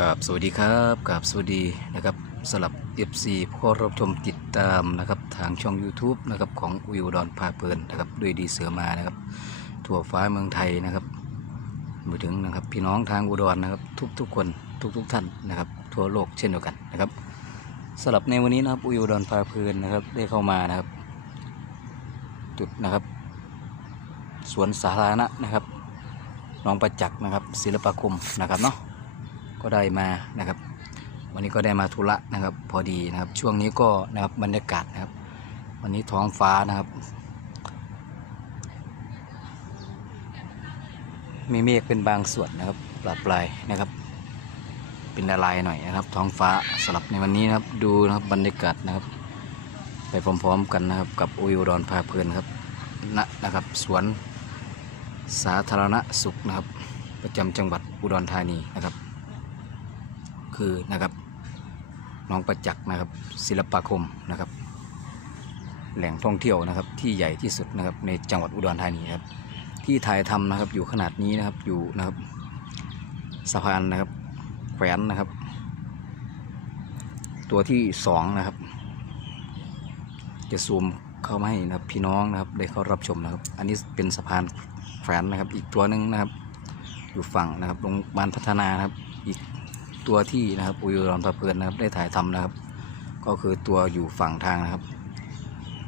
กับสวัสดีครับกับสวัสดีนะครับสำหรับ FC ผู้รับชมติดตามนะครับทางช่อง YouTube นะครับของวิวดอนพาเพลินนะครับด้วยดีเสือมานะครับทั่วฟ้าเมืองไทยนะครับมาถึงนะครับพี่น้องทางอุดรนะครับทุกๆคนทุกๆท่านนะครับทั่วโลกเช่นเดียวกันนะครับสำหรับในวันนี้นะครับวิวดอนพาเพลินนะครับได้เข้ามานะครับ จุดนะครับสวนสาธารณะนะครับหน้องประจักษ์นะครับศิลปาคมนะครับเนาะ ก็ได้มานะครับ วันนี้ก็ได้มาธุระนะครับ พอดีนะครับ ช่วงนี้ก็นะครับบรรยากาศนะครับ วันนี้ท้องฟ้านะครับ มีเมฆเป็นบางส่วนนะครับปลาปลายนะครับ เป็นละลายหน่อยนะครับ ท้องฟ้าสลับในวันนี้นะครับ ดูนะครับบรรยากาศนะครับ ไปพร้อมๆกันนะครับ กับอุยอุดรพาเพลินครับณนะครับ สวนสาธารณสุขนะครับ ประจำจังหวัดอุดรธานีนะครับ คือนะครับน้องประจักษ์นะครับ ศิลปาคมนะครับ แหล่งท่องเที่ยวนะครับ ที่ใหญ่ที่สุดนะครับในจังหวัดอุดรธานีครับ ที่ถ่ายทำนะครับอยู่ขนาดนี้นะครับอยู่นะครับสะพานนะครับแขวนนะครับ ตัวที่สองนะครับ จะซูมเข้ามาให้นะครับพี่น้องนะครับได้เข้ารับชมนะครับ อันนี้เป็นสะพานแขวนนะครับ อีกตัวหนึ่งนะครับ อยู่ฝั่งนะครับโรงพยาบาลพัฒนานะครับอีก ตัวที่นะครับอุยรอนพาเพลินนะครับได้ถ่ายทำนะครับ ก็คือตัวอยู่ฝั่งทางนะครับ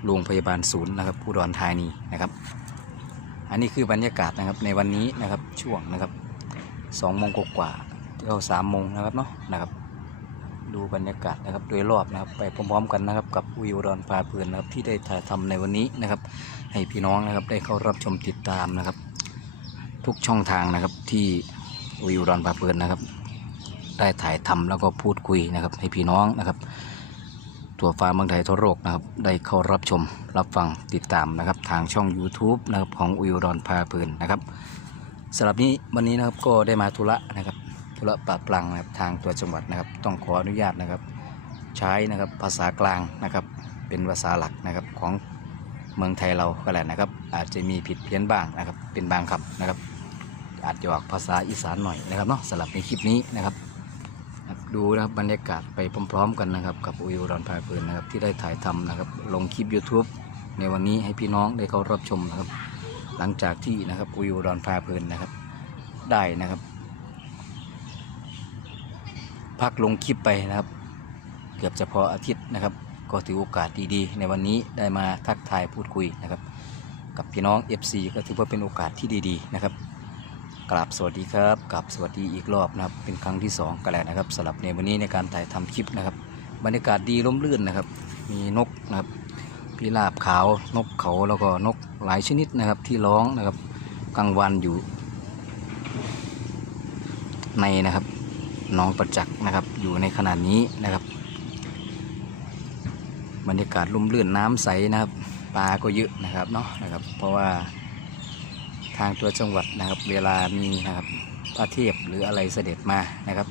โรงพยาบาลศูนย์นะครับอุดรธานีนะครับ อันนี้คือบรรยากาศนะครับในวันนี้นะครับช่วงนะครับสองโมงกว่าเข้าสามโมงนะครับเนาะนะครับ ดูบรรยากาศนะครับโดยรอบนะครับ ไปพร้อมๆกันนะครับกับวิวดอนพาเพลินนะครับที่ได้ถ่ายทำในวันนี้นะครับ ให้พี่น้องนะครับได้เข้ารับชมติดตามนะครับ ทุกช่องทางนะครับที่วิวดอนพาเพลินนะครับ ได้ถ่ายทำแล้วก็พูดคุยนะครับ ให้พี่น้องนะครับตัวฟ้าเมืองไทยทั่วโลกนะครับ ได้เข้ารับชมรับฟังติดตามนะครับ ทางช่อง YouTube นะครับของวิวดอนพาเพลินนะครับสำหรับนี้วันนี้นะครับก็ได้มาธุระนะครับธุระปะปลังนะครับทางตัวจังหวัดนะครับ ต้องขออนุญาตนะครับ ใช้นะครับภาษากลางนะครับ เป็นภาษาหลักนะครับของเมืองไทยเราก็แหละนะครับ อาจจะมีผิดเพี้ยนบ้างนะครับ เป็นบางคำนะครับ อาจจะออกภาษาอีสานหน่อยนะครับเนาะสำหรับในคลิปนี้นะครับ ดูนะครับบรรยากาศไปพร้อมๆกันนะครับกับอุยรอนพายเพลินนะครับที่ได้ถ่ายทำนะครับลงคลิป YouTube ในวันนี้ให้พี่น้องได้เข้ารับชมนะครับ หลังจากที่นะครับอุยรอนพายเพลินนะครับ ได้นะครับ พักลงคลิปไปนะครับ เกือบจะพออาทิตย์นะครับ ก็ถือโอกาสดีๆ ในวันนี้ได้มาทักทายพูดคุยนะครับ กับพี่น้อง FC ก็ถือว่าเป็นโอกาสที่ดีๆนะครับ กราบสวัสดีครับกราบสวัสดีอีกรอบนะครับ เป็นครั้งที่สองกันแล้วนะครับสำหรับในวันนี้ในการถ่ายทำคลิปนะครับ บรรยากาศดีร่มรื่นนะครับ มีนกนะครับพิราบขาวนกเขาแล้วก็นกหลายชนิดนะครับที่ร้องนะครับกลางวันอยู่ ในนะครับน้องประจักษ์นะครับ อยู่ในขนาดนี้นะครับ บรรยากาศร่มรื่นน้ำใสนะครับปลาก็เยอะนะครับเนาะนะครับ เพราะว่า ทางตัวจังหวัดนะครับ เวลามีนะครับพระเทพหรืออะไรเสด็จมานะครับ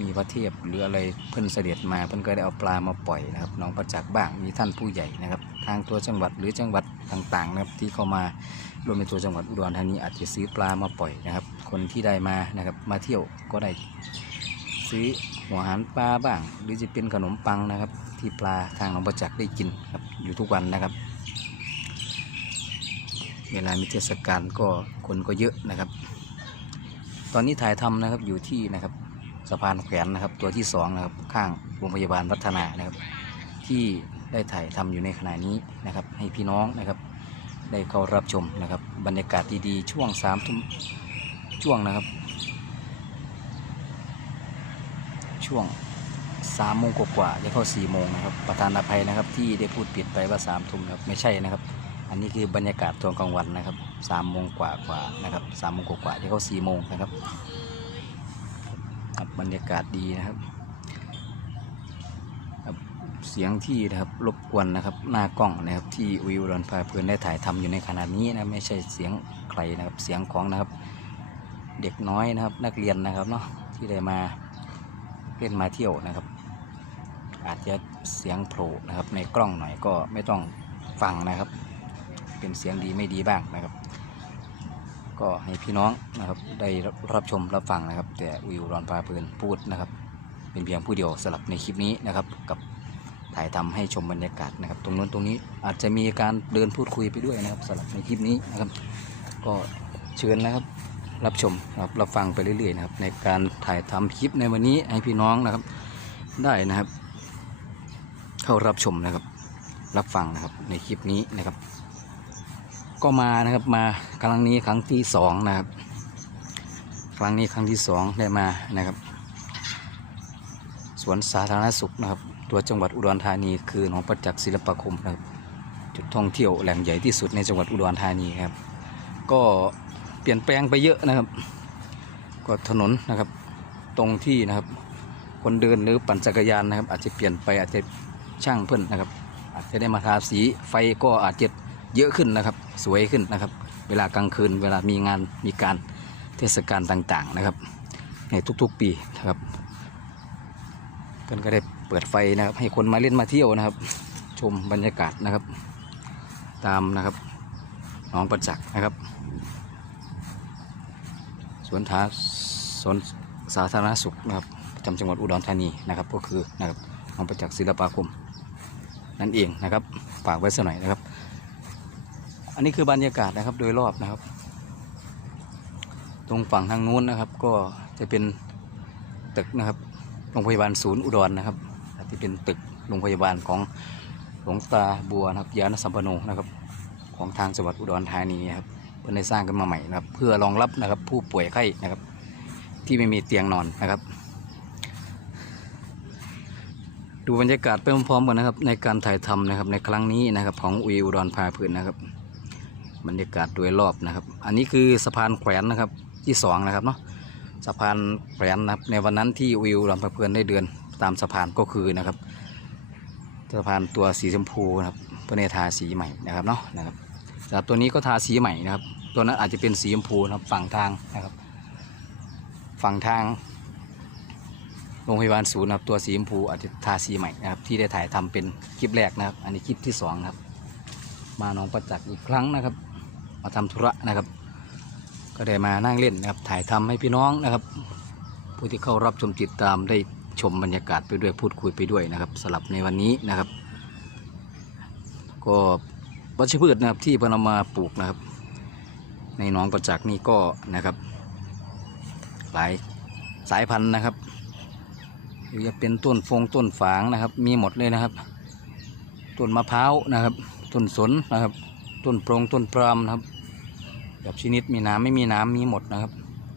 มีพระเทพหรืออะไรเพิ่นเสด็จมาเพิ่นก็ได้เอาปลามาปล่อยนะครับน้องประจักษ์บ้างมีท่านผู้ใหญ่นะครับ ทางตัวจังหวัดหรือจังหวัดต่างๆนะครับที่เข้ามารวมในตัวจังหวัดอุดรธานีอาจจะซื้อปลามาปล่อยนะครับ คนที่ได้มานะครับมาเที่ยวก็ได้ซื้อหัวหารปลาบ้าง หรือจะเป็นขนมปังนะครับ ที่ปลาทางน้องประจักษ์ได้กินครับอยู่ทุกวันนะครับ เวลามีเทศกาลก็คนก็เยอะนะครับ ตอนนี้ถ่ายทำนะครับอยู่ที่นะครับสะพานแขวนนะครับ ตัวที่สองนะครับข้างโรงพยาบาลพัฒนานะครับ ที่ได้ถ่ายทำอยู่ในขณะนี้นะครับ ให้พี่น้องนะครับ ได้เข้ารับชมนะครับ บรรยากาศดีๆช่วงสามทุ่มช่วงนะครับ ช่วงสามโมงกว่าๆจะเข้าสี่โมงนะครับประธานอภัยนะครับที่ได้พูดผิดไปว่าสามทุ่มนะครับไม่ใช่นะครับ อันนี้คือบรรยากาศตอนกลางวันนะครับสามโมงกว่ากว่านะครับสามโมงกว่าๆที่เขาสี่โมงนะครับครับบรรยากาศดีนะครับเสียงที่นะครับรบกวนนะครับหน้ากล้องนะครับที่วิวดอนพาเพลินได้ถ่ายทำอยู่ในขณะนี้นะไม่ใช่เสียงใครนะครับเสียงของนะครับ เด็กน้อยนะครับนักเรียนนะครับเนาะที่ได้มาเล่นมาเที่ยวนะครับ อาจจะเสียงโผล่นะครับในกล้องหน่อยก็ไม่ต้องฟังนะครับ เป็นเสียงดีไม่ดีบ้างนะครับ ก็ให้พี่น้องนะครับได้รับชมรับฟังนะครับ แต่วิวรอนพาเพลินพูดนะครับ เป็นเพียงผู้เดียวสลับในคลิปนี้นะครับ กับถ่ายทำให้ชมบรรยากาศนะครับ ตรงนู้นตรงนี้อาจจะมีการเดินพูดคุยไปด้วยนะครับสลับในคลิปนี้นะครับ ก็เชิญนะครับรับชมครับรับฟังไปเรื่อยๆนะครับ ในการถ่ายทำคลิปในวันนี้ให้พี่น้องนะครับ ได้นะครับ เข้ารับชมนะครับ รับฟังนะครับในคลิปนี้นะครับ ก็มานะครับมาครั้งนี้ครั้งที่สองนะครับ ครั้งนี้ครั้งที่สองได้มานะครับ สวนสาธารณสุขนะครับ ตัวจังหวัดอุดรธานีคือหนองประจักษ์ศิลปาคมนะครับ จุดท่องเที่ยวแหล่งใหญ่ที่สุดในจังหวัดอุดรธานีครับ ก็เปลี่ยนแปลงไปเยอะนะครับ ก็ถนนนะครับตรงที่นะครับ คนเดินหรือปั่นจักรยานนะครับ อาจจะเปลี่ยนไปอาจจะช่างเพิ่นนะครับ อาจจะได้มาทาสีไฟก็อาจจะ เยอะขึ้นนะครับ สวยขึ้นนะครับ เวลากลางคืน เวลามีงานมีการเทศกาลต่างๆนะครับ ในทุกๆปีนะครับเพื่อนก็ได้เปิดไฟนะครับ ให้คนมาเล่นมาเที่ยวนะครับ ชมบรรยากาศนะครับ ตามนะครับหนองประจักษ์นะครับ สวนทาสวนสาธารณสุขนะครับประจำจังหวัดอุดรธานีนะครับ ก็คือนะครับหนองประจักษ์ศิลปาคมนั่นเองนะครับฝากไว้สักหน่อยนะครับ อันนี้คือบรรยากาศนะครับโดยรอบนะครับ ตรงฝั่งทางนู้นนะครับ ก็จะเป็นตึกนะครับโรงพยาบาลศูนย์อุดรนะครับที่เป็นตึกโรงพยาบาลของหลวงตาบัวนะครับยานสัมปโนนะครับ ของทางจังหวัดอุดรธานีนะครับเพื่อได้สร้างขึ้นมาใหม่นะครับ เพื่อรองรับนะครับ ผู้ป่วยไข้นะครับ ที่ไม่มีเตียงนอนนะครับ ดูบรรยากาศไปพร้อมๆกันนะครับ ในการถ่ายทำนะครับในครั้งนี้นะครับ ของอุยอุดรพาพื้นนะครับ บรรยากาศโดยรอบนะครับ อันนี้คือสะพานแขวนนะครับที่สองนะครับเนาะสะพานแขวนนะครับในวันนั้นที่วิวลำพะเพื่อนได้เดินตามสะพานก็คือนะครับสะพานตัวสีชมพูนะครับเพื่อในทาสีใหม่นะครับเนาะนะครับสำหรับตัวนี้ก็ทาสีใหม่นะครับ ตัวนั้นอาจจะเป็นสีชมพูนะครับฝั่งทางนะครับ ฝั่งทางโรงพยาบาลศูนย์นะครับตัวสีชมพูอาจจะทาสีใหม่นะครับที่ได้ถ่ายทำเป็นคลิปแรกนะครับ อันนี้คลิปที่สองนะครับมาหนองประจักษ์อีกครั้งนะครับ มาทำธุระนะครับ ก็ได้มานั่งเล่นนะครับ ถ่ายทำให้พี่น้องนะครับ ผู้ที่เข้ารับชมติดตามได้ชมบรรยากาศไปด้วยพูดคุยไปด้วยนะครับสลับในวันนี้นะครับ ก็วัชพืชนะครับที่พนมาปลูกนะครับ ในหนองประจักษ์นี่ก็นะครับ หลายสายพันธุ์นะครับหรือจะเป็นต้นฟงต้นฝางนะครับ มีหมดเลยนะครับ ต้นมะพร้าวนะครับ ต้นสนนะครับ ต้นโปรงต้นปรามนะครับแบบชนิดมีน้ำไม่มีน้ำมีหมดนะครับ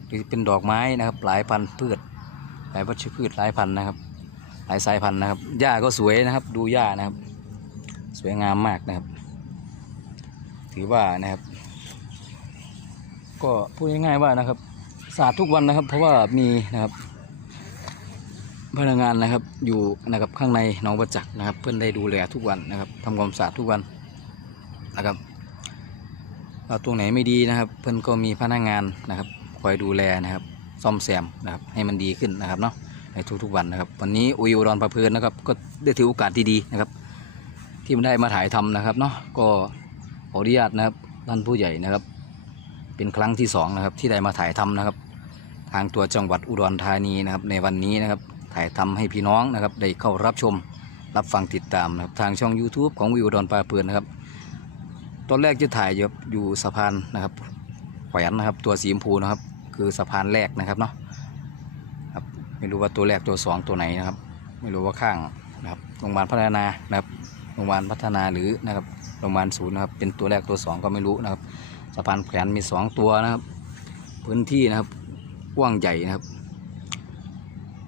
หรือเป็นดอกไม้นะครับ หลายพันธุ์พืช หลายวัชพืชหลายพันธุ์นะครับ หลายสายพันธุ์นะครับหญ้าก็สวยนะครับ ดูหญ้านะครับ สวยงามมากนะครับ ถือว่านะครับ ก็พูดง่ายๆว่านะครับสะอาดทุกวันนะครับ เพราะว่ามีนะครับพนักงานนะครับอยู่นะครับข้างในหนองประจักษ์นะครับ เพื่อนได้ดูแลทุกวันนะครับทำความสะอาดทุกวันนะครับ ตรงไหนไม่ดีนะครับ เพื่อนก็มีพนักงานนะครับ คอยดูแลนะครับ ซ่อมแซมนะครับ ให้มันดีขึ้นนะครับเนาะในทุกๆวันนะครับ วันนี้อุยอุดรประเพลินนะครับก็ได้ถือโอกาสดีๆนะครับ ที่มันได้มาถ่ายทำนะครับเนาะก็ขออนุญาตนะครับท่านผู้ใหญ่นะครับ เป็นครั้งที่สองนะครับที่ได้มาถ่ายทำนะครับ ทางตัวจังหวัดอุดรธานีนะครับ ในวันนี้นะครับถ่ายทำให้พี่น้องนะครับ ได้เข้ารับชมรับฟังติดตามนะครับทางช่อง YouTube ของวิวอุดรปลาเปือนนะครับ ตอนแรกจะถ่ายอยู่อยู่สะพานนะครับแขวนนะครับ ตัวสีชมพูนะครับ คือสะพานแรกนะครับเนาะครับไม่รู้ว่าตัวแรกตัวสองตัวไหนนะครับ ไม่รู้ว่าข้างนะครับโรงพยาบาลพัฒนานะครับโรงพยาบาลพัฒนาหรือนะครับโรงพยาบาลศูนย์นะครับ เป็นตัวแรกตัวสองก็ไม่รู้นะครับสะพานแขวนมีสองตัวนะครับ พื้นที่นะครับกว้างใหญ่นะครับ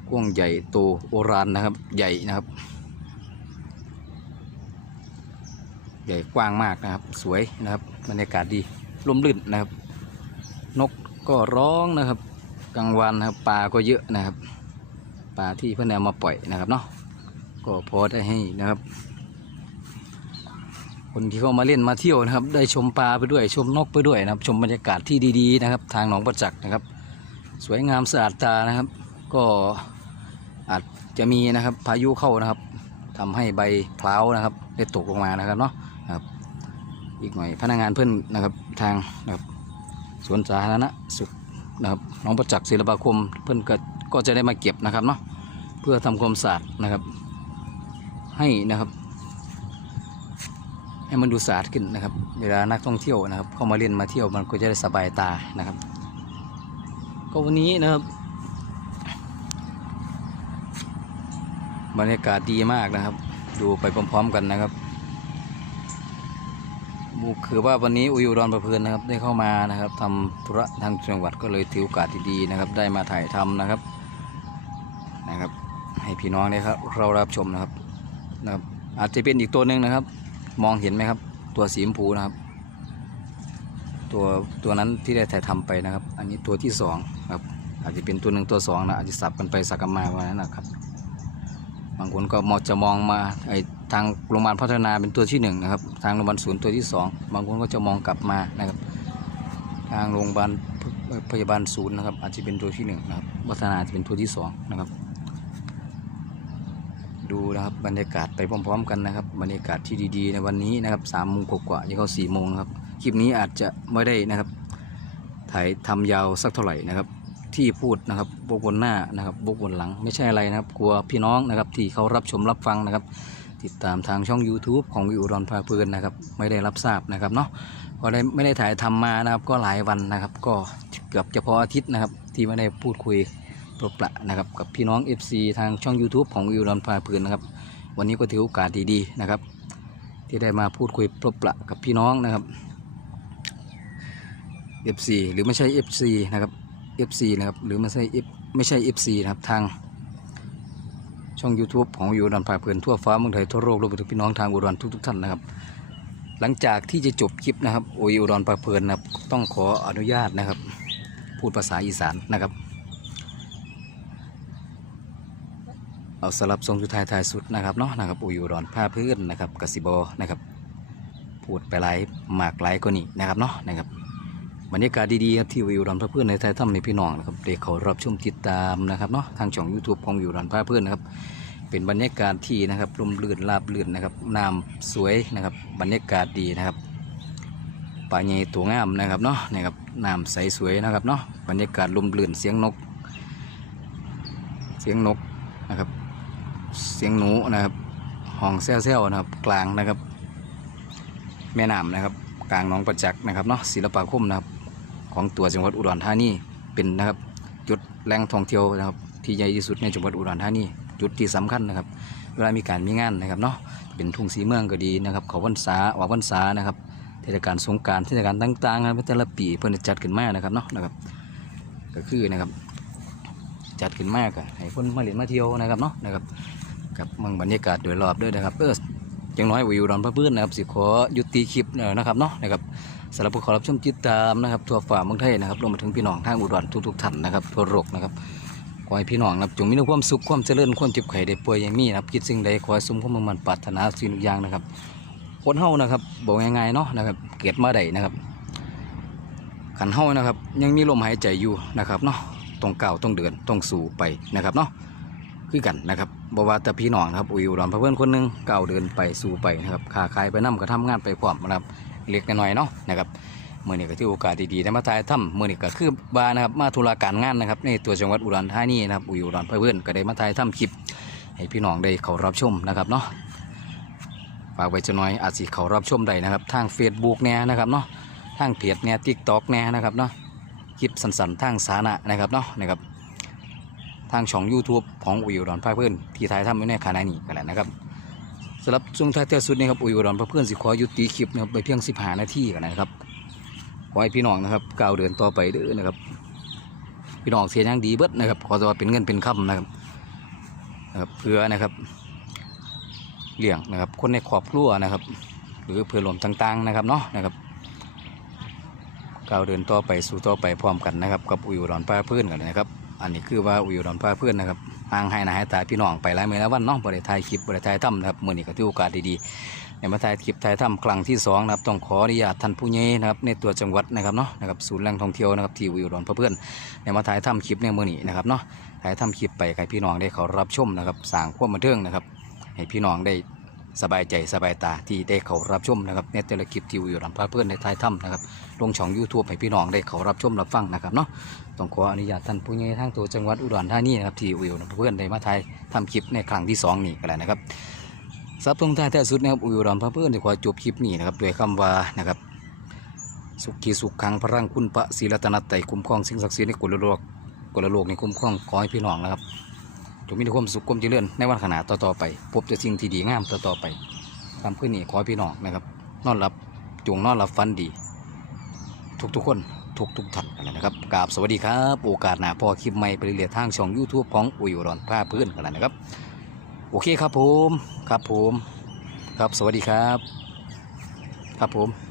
กว้างใหญ่โตโอรานนะครับ ใหญ่นะครับ ใหญ่กว้างมากนะครับ สวยนะครับบรรยากาศดีร่มรื่นนะครับ นกก็ร้องนะครับกลางวันนะครับปลาก็เยอะนะครับปลาที่เพื่อนเอามาปล่อยนะครับเนาะก็พอได้ให้นะครับ คนที่เข้ามาเล่นมาเที่ยวนะครับ ได้ชมปลาไปด้วยชมนกไปด้วยนะครับ ชมบรรยากาศที่ดีๆนะครับ ทางหนองประจักษ์นะครับ สวยงามสะอาดตานะครับ ก็อาจจะมีนะครับพายุเข้านะครับทำให้ใบพล้าวนะครับ ได้ตกลงมานะครับเนาะ อีกหน่อยพนักงานเพื่อนนะครับทางนะครับสวนสาธารณสุขนะครับน้องประจักษ์ศิลปาคมเพื่อนก็ก็จะได้มาเก็บนะครับเนาะเพื่อทำความสะอาดนะครับ ให้นะครับ ให้มันดูสะอาดขึ้นนะครับ เวลานักท่องเที่ยวนะครับ เข้ามาเล่นมาเที่ยวมันก็จะได้สบายตานะครับ ก็วันนี้นะครับบรรยากาศดีมากนะครับ ดูไปพร้อมๆกันนะครับ บุคือว่าวันนี้อุยอุดรประเพลินนะครับได้เข้ามานะครับทำธุระทางจังหวัดก็เลยถือโอกาสดีๆนะครับ ได้มาถ่ายทำนะครับนะครับ ให้พี่น้องได้ครับเรารับชมนะครับนะครับ อาจจะเป็นอีกตัวหนึ่งนะครับ มองเห็นไหมครับ ตัวสีชมพูนะครับ ตัวตัวนั้นที่ได้ถ่ายทำไปนะครับ อันนี้ตัวที่สองครับ อาจจะเป็นตัวหนึ่งตัวสองนะอาจจะสับกันไปสับกันมาวันนั้นนะครับ บางคนก็มองจะมองมาไอ ทางโรงพยาบาลพัฒนาเป็นตัวที่หนึ่งนะครับทางโรงพยาบาลศูนย์ตัวที่สองบางคนก็จะมองกลับมานะครับ ทางโรงพยาบาลพยาบาลศูนย์นะครับ อาจจะเป็นตัวที่หนึ่งนะครับวัฒนาจะเป็นตัวที่สองนะครับดูนะครับบรรยากาศไปพร้อม ๆ กันนะครับ บรรยากาศที่ดีๆ ในวันนี้นะครับสามโมงกว่าๆยังเข้าสี่โมงนะครับคลิปนี้อาจจะไม่ได้นะครับถ่ายทำยาวสักเท่าไหร่นะครับที่พูดนะครับบกบนหน้านะครับบกบนหลังไม่ใช่อะไรนะครับ กลัวพี่น้องนะครับที่เขารับชมรับฟังนะครับ ติดตามทางช่อง YouTube ของวิวรอนพาเพลินนะครับ ไม่ได้รับทราบนะครับเนาะก็ได้ไม่ได้ถ่ายทำมานะครับ ก็หลายวันนะครับ ก็เกือบจะพออาทิตย์นะครับ ที่ไม่ได้พูดคุยปรประนะครับกับพี่น้อง FC ทางช่อง YouTube ของวิวรอนพาเพลินนะครับ วันนี้ก็ถือโอกาสดีๆนะครับ ที่ได้มาพูดคุยปรประกับพี่น้องนะครับ FC หรือไม่ใช่ FC นะครับ FC นะครับหรือไม่ใช่ F ไม่ใช่ FC นะครับทาง ช่อง YouTube ของวิวดันพาเพลินทั่วฟ้าเมืองไทยทั่วโลกรวมไปถึงพี่น้องทางอุดรทุกๆท่านนะครับ หลังจากที่จะจบคลิปนะครับโอวิวดอนพาเพลินนะครับต้องขออนุญาตนะครับ พูดภาษาอีสานนะครับ เอาสลับทรงสุดท้ายท้ายสุดนะครับเนาะนะครับอุยอุดรผ้าพื้นนะครับกสิบอนะครับพูดไปหลายมากหลายกว่านี้นะครับเนาะนะครับ บรรยากาศดีๆครับที่วิวดอนพระเพื่อนในไทยถ้ำในพี่น้องนะครับเด็กเขารับชมติดตามนะครับเนาะทางช่อง YouTube ของวิวดอนพระเพื่อนนะครับเป็นบรรยากาศที่นะครับลมลื่นราบลื่นนะครับน้ำสวยนะครับบรรยากาศดีนะครับป่าใหญ่ตัวงามนะครับเนาะนะครับน้ำใสสวยนะครับเนาะบรรยากาศลมลื่นเสียงนก เสียงนกนะครับ เสียงหนูนะครับห้องแซ่วๆนะครับกลางนะครับ แม่น้ำนะครับ กลางหนองประจักษ์นะครับเนาะศิลปาคมนะครับ ของตัวจังหวัดอุดรธานีเป็นนะครับจุดแหล่งท่องเที่ยวนะครับที่ใหญ่ที่สุดในจังหวัดอุดรธานีจุดที่สำคัญนะครับ เวลามีการมีงานนะครับเนาะเป็นทุ่งสีเมืองก็ดีนะครับเขาพรรษาออกพรรษานะครับเทศกาลสงการเทศกาลต่างๆนะครับแต่ละปีเพิ่อนจัดขึ้นมานะครับเนาะนะครับ ก็คือนะครับ จัดขึ้นมากอะให้คนมาเล่นมาเที่ยวนะครับเนาะนะครับกับเมืองบรรยากาศโดยรอบด้วยนะครับเออ จังน้อยวิวดอนพระพื้นนะครับสิขอยุติคลิปนอะนะครับเนาะนะครับสำหรับผู้ขอรับชมติดตามนะครับทั่วฝ่าเมืองไทยนะครับรวมไปถึงพี่น้องทางอุดรทุกๆท่านนะครับทั่วโลกนะครับขอให้พี่น้องนะครับจงมีความสุขความเจริญความเจ็บไข้ได้ป่วยอยังมีนะครับคิดสิ่งใดขอให้สมความมุ่งมั่นปรารถนาสิ่งทุกอย่างนะครับคนเฮานะครับบอกง่ายๆเนาะนะครับเกิดมาได้นะครับขันเฮานะครับ ยังมีลมหายใจอยู่นะครับเนาะต้องก้าวต้องเดินต้องสู่ไปนะครับเนาะคือกันนะครับ บว่าแต่พี่น้องครับอุยอุดรเพื่อนคนหนึงเก้าเดินไปสู่ไปนะครับค้าขายไปนํก็ทำงานไปพร้อมนะครับเล็กน้อยเนาะนะครับเมื่อนี้ก็ที่โอกาสดีๆได้มาถ่ายถ้ำเมื่อนี้ก็คือบานะครับมาธุระการงานนะครับในตัวจังหวัดอุดรธานีนะครับอุยอุดรเพื่อนก็ได้มาถ่ายถ้ำคลิป ให้พี่น้องได้เขารับชมนะครับเนาะฝากไว้จะน้อยอาจสิเขารับชมได้นะครับ ทาง Facebook เนี่ยนะครับเนาะทางเพจเนี่ยทิกตอกเนี่ยนะครับเนาะคลิปสั้นๆทางสาธารณะนะครับเนาะนะครับ ทางช่อง YouTube ของอุยอุดรพาเพื่อนที่ถ่ายทำไว้ในขณะนี้กันแหละนะครับสำหรับช่วงท้ายเที่ยสุดนี้ครับอุยอุดรพาเพื่อนสิขอยุติคลิปนะครับไปเพียง 15 นาทีกันนะครับขอให้พี่น้องนะครับก้าวเดินต่อไปเด้อนะครับพี่น้องเสียยังดีเบิดนะครับขอจะว่าเป็นเงินเป็นคำนะครับนะครับเพื่อนะครับเลี้ยงนะครับคนในครอบครัวนะครับ หรือเพื่อนรวมต่างๆนะครับเนาะนะครับก้าวเดินต่อไปสู่ต่อไปพร้อมกันนะครับ กับอุยอุดรป้าเพื่อนกันนะครับ อันนี้คือว่าอุยอุดรป้าเพื่อนนะครับห่างให้นาให้ตาพี่น้องไปหลายเมื่อแล้ววันเนาะบริถ่ายคลิปบริถ่ายถ้ำนะครับมื่อนี้ก็ถือโอกาสดีๆในมาถ่ายคลิปถ่ายถ้ำครั้งที่สองนะครับต้องขออนุญาตท่านผู้ใหญ่นะครับในตัวจังหวัดนะครับเนาะนะครับศูนย์แหล่งท่องเที่ยวนะครับที่อุยอุดรป้าเพื่อนในมาถ่ายถ้ำคลิปในมื่อนี้นะครับเนาะถ่ายถ้ำคลิปไปให้พี่น้องได้เขารับชมนะครับสร้างความบันเทิงนะครับให้พี่น้องได้ สบายใจสบายตาที่ได้เขารับชมนะครับในแต่ละคลิปที่อยู่ลำพาเพื่อนในท้ายถ้ำนะครับลงช่อง YouTube ให้พี่น้องได้เขารับชมรับฟังนะครับเนาะต้องขออนุญาตท่านผู้ใหญ่ทางตัวจังหวัดอุดรธานีนะครับที่อยู่ลำพาเพื่อนได้มาถ่ายทำคลิปในครั้งที่สองนี่ก็แล้วนะครับสับตรงท้ายแต่สุดนะครับอุดรพาเพื่อนจะขอจบคลิปนี้นะครับด้วยคำว่านะครับสุขีสุขขังพระรังคุณพระศีรัตนตรัยคุ้มครองสิ่งศักดิ์สิทธิ์ในกุลโลกกุลโลกในคุ้มครองขอให้พี่น้องนะครับ จงมีแต่ความสุขความเจริญในวันขนาต่อๆไป พบแต่สิ่งที่ดีงามต่อๆไปทำขึ้นนี่ขอพี่น้องนะครับ นอนหลับจงนอนหลับฝันดี ทุกๆคนทุกทุกท่านกันนะครับกราบสวัสดีครับ โอกาสหน้าพอคลิปใหม่ไปเรียนทางช่อง YouTube ของอุยรอนผ้าพื้นกันนะครับ โอเคครับผม ครับผม ครับสวัสดีครับ ครับผม